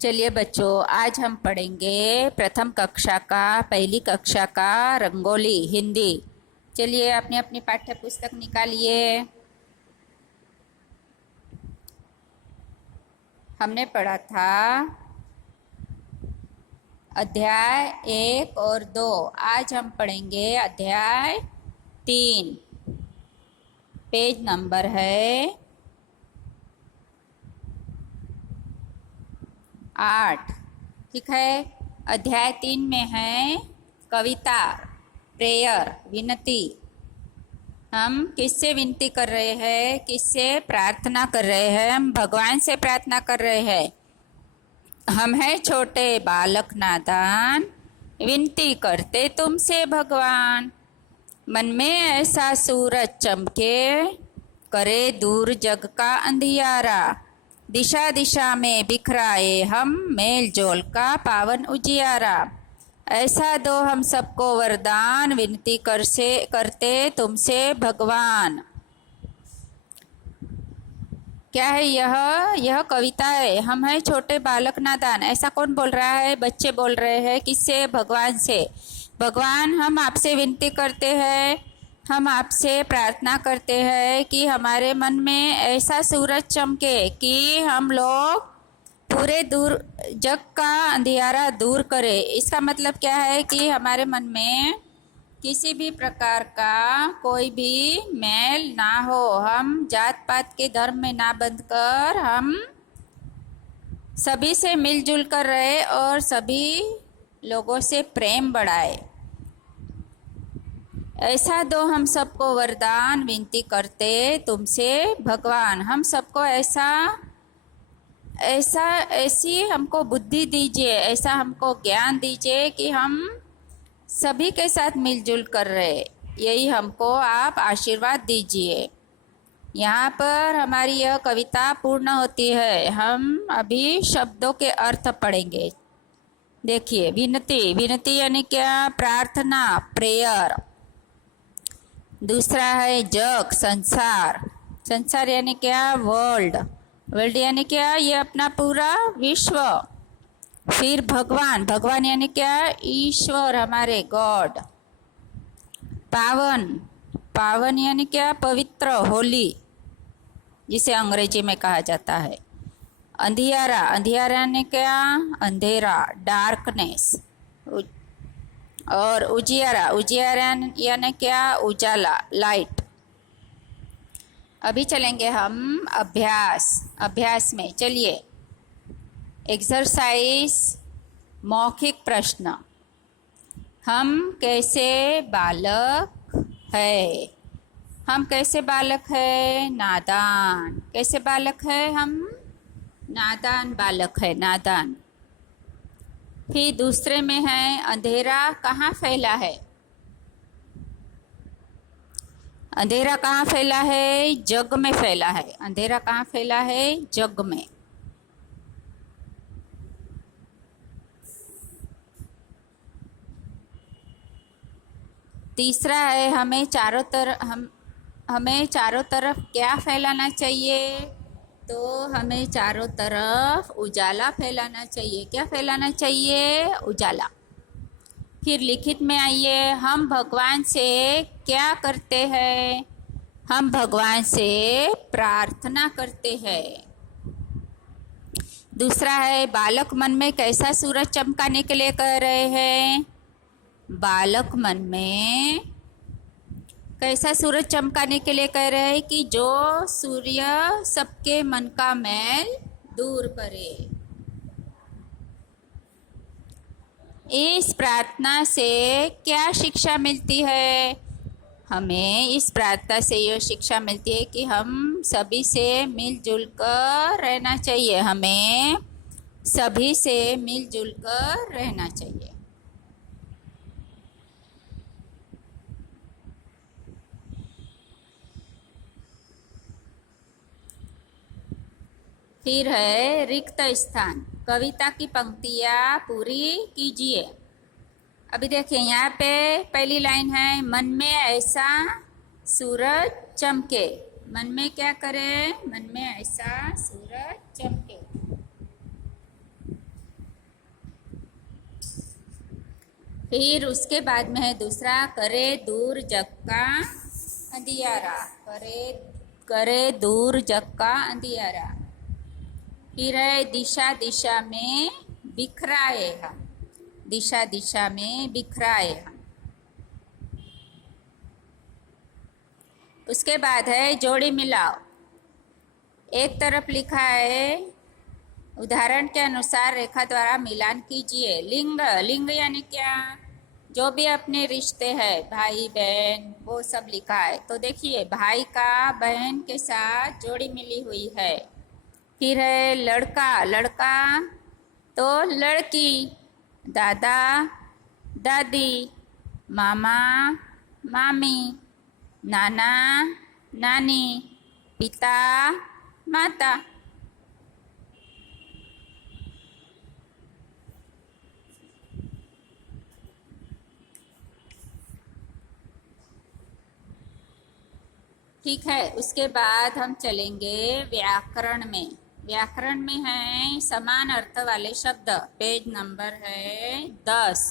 चलिए बच्चों, आज हम पढ़ेंगे प्रथम कक्षा का पहली कक्षा का रंगोली हिंदी। चलिए अपनी अपनी पाठ्य पुस्तक निकालिए। हमने पढ़ा था अध्याय 1 और 2। आज हम पढ़ेंगे अध्याय 3। पेज नंबर है 8। ठीक है। अध्याय 3 में है कविता, प्रेयर, विनती। हम किससे विनती कर रहे हैं, किससे प्रार्थना कर रहे हैं? हम भगवान से प्रार्थना कर रहे हैं। हम हैं छोटे बालक नादान, विनती करते तुमसे भगवान। मन में ऐसा सूरज चमके, करे दूर जग का अंधियारा। दिशा दिशा में बिखराए हम, मेल जोल का पावन उजियारा। ऐसा दो हम सबको वरदान, विनती करते तुमसे भगवान। क्या है यह कविता है। हम हैं छोटे बालक नादान। ऐसा कौन बोल रहा है? बच्चे बोल रहे हैं। किससे? भगवान से। भगवान, हम आपसे विनती करते हैं, हम आपसे प्रार्थना करते हैं कि हमारे मन में ऐसा सूरज चमके कि हम लोग पूरे दूर जग का अंधियारा दूर करें। इसका मतलब क्या है कि हमारे मन में किसी भी प्रकार का कोई भी मैल ना हो। हम जात पात के धर्म में ना बंधकर हम सभी से मिलजुल कर रहे और सभी लोगों से प्रेम बढ़ाए। ऐसा दो हम सबको वरदान, विनती करते तुमसे भगवान। हम सबको ऐसी हमको बुद्धि दीजिए, ऐसा हमको ज्ञान दीजिए कि हम सभी के साथ मिलजुल कर रहे। यही हमको आप आशीर्वाद दीजिए। यहाँ पर हमारी यह कविता पूर्ण होती है। हम अभी शब्दों के अर्थ पढ़ेंगे। देखिए, विनती। विनती यानी क्या? प्रार्थना, प्रेयर। दूसरा है जग, संसार। संसार यानी क्या? वर्ल्ड। वर्ल्ड यानी क्या? ये अपना पूरा विश्व। फिर भगवान। भगवान यानी क्या? ईश्वर, हमारे गॉड। पावन। पावन यानी क्या? पवित्र, होली, जिसे अंग्रेजी में कहा जाता है। अंधियारा। अंधियारा यानी क्या? अंधेरा, डार्कनेस। और उजियारा। उजियारा यानी क्या? उजाला, लाइट। अभी चलेंगे हम अभ्यास में। चलिए, एक्सरसाइज, मौखिक प्रश्न। हम कैसे बालक है? हम कैसे बालक है? नादान। कैसे बालक है हम? नादान बालक है, नादान। फिर दूसरे में है अंधेरा कहाँ फैला है? अंधेरा कहाँ फैला है? जग में फैला है। अंधेरा कहाँ फैला है? जग में। तीसरा है हमें चारों तरफ क्या फैलाना चाहिए? तो हमें चारों तरफ उजाला फैलाना चाहिए। क्या फैलाना चाहिए? उजाला। फिर लिखित में आइए, हम भगवान से क्या करते हैं? हम भगवान से प्रार्थना करते हैं। दूसरा है बालक मन में कैसा सूरज चमकाने के लिए कह रहे हैं? बालक मन में कैसा सूरज चमकाने के लिए कह रहे हैं कि जो सूर्य सबके मन का मैल दूर करे। इस प्रार्थना से क्या शिक्षा मिलती है? हमें इस प्रार्थना से यह शिक्षा मिलती है कि हम सभी से मिलजुल कर रहना चाहिए। हमें सभी से मिलजुल कर रहना चाहिए। फिर है रिक्त स्थान। कविता की पंक्तियाँ पूरी कीजिए। अभी देखिए, यहाँ पे पहली लाइन है, मन में ऐसा सूरज चमके। मन में क्या करे? मन में ऐसा सूरज चमके। फिर उसके बाद में है दूसरा, करे दूर जग का अंधियारा, करे करे दूर जग का अंधियारा। फिर है दिशा दिशा में बिखराए हम, दिशा दिशा में बिखराए हम। उसके बाद है जोड़ी मिलाओ। एक तरफ लिखा है उदाहरण के अनुसार रेखा द्वारा मिलान कीजिए। लिंग, लिंग यानी क्या, जो भी अपने रिश्ते हैं भाई बहन वो सब लिखा है। तो देखिए भाई का बहन के साथ जोड़ी मिली हुई है। फिर है लड़का, लड़का तो लड़की, दादा दादी, मामा मामी, नाना नानी, पिता माता। ठीक है, उसके बाद हम चलेंगे व्याकरण में। व्याकरण में है समान अर्थ वाले शब्द। पेज नंबर है 10।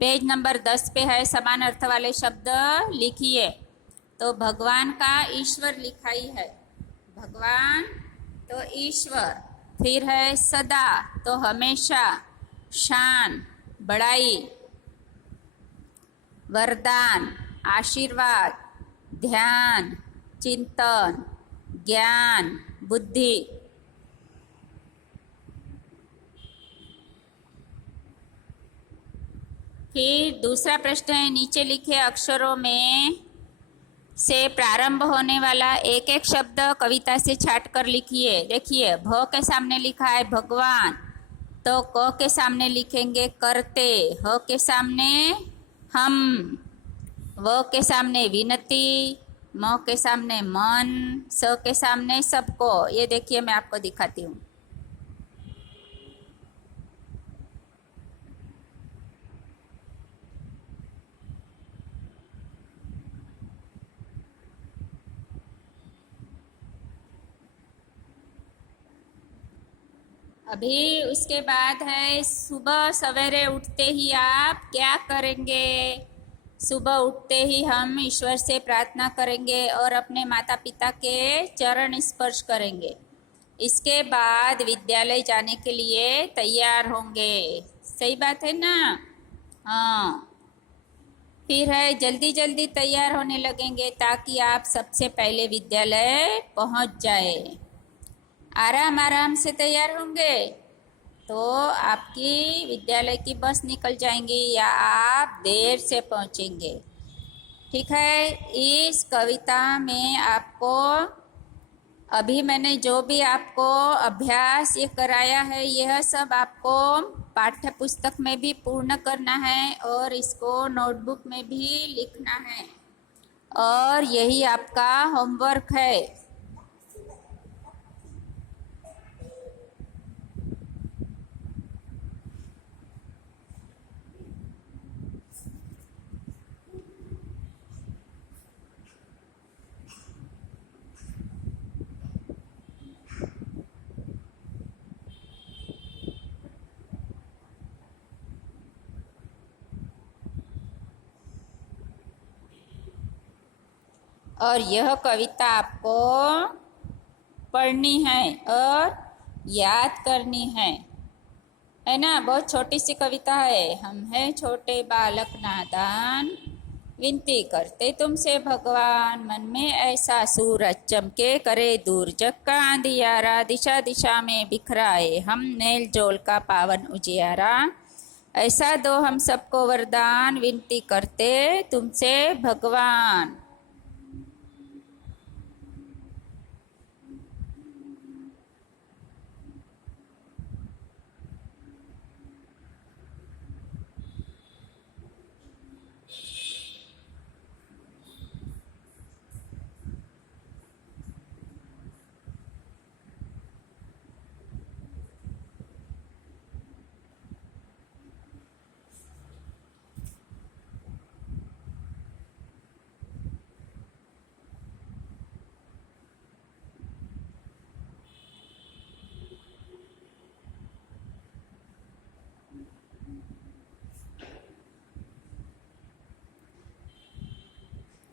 पेज नंबर 10 पे है समान अर्थ वाले शब्द, लिखिए। तो भगवान का ईश्वर लिखा ही है, भगवान तो ईश्वर। फिर है सदा तो हमेशा, शान बड़ाई, वरदान आशीर्वाद, ध्यान चिंतन, ज्ञान बुद्धि। फिर दूसरा प्रश्न है, नीचे लिखे अक्षरों में से प्रारंभ होने वाला एक एक शब्द कविता से छाट कर लिखिए। देखिए भ के सामने लिखा है भगवान, तो क के सामने लिखेंगे करते, ह के सामने हम, व के सामने विनती, म के सामने मन, स के सामने सबको। ये देखिए मैं आपको दिखाती हूँ। अभी उसके बाद है सुबह सवेरे उठते ही आप क्या करेंगे। सुबह उठते ही हम ईश्वर से प्रार्थना करेंगे और अपने माता पिता के चरण स्पर्श करेंगे। इसके बाद विद्यालय जाने के लिए तैयार होंगे। सही बात है ना? हाँ। फिर है जल्दी जल्दी तैयार होने लगेंगे ताकि आप सबसे पहले विद्यालय पहुंच जाए। आराम आराम से तैयार होंगे तो आपकी विद्यालय की बस निकल जाएंगी या आप देर से पहुंचेंगे। ठीक है, इस कविता में आपको अभी मैंने जो भी आपको अभ्यास ये कराया है यह सब आपको पाठ्य पुस्तक में भी पूर्ण करना है और इसको नोटबुक में भी लिखना है और यही आपका होमवर्क है। और यह कविता आपको पढ़नी है और याद करनी है ना। बहुत छोटी सी कविता है। हम हैं छोटे बालक नादान, विनती करते तुमसे भगवान, मन में ऐसा सूरज चमके, करे दूर जग का अंधियारा, दिशा दिशा में बिखराए हम मेल जोल का पावन उजियारा। ऐसा दो हम सबको वरदान, विनती करते तुमसे भगवान।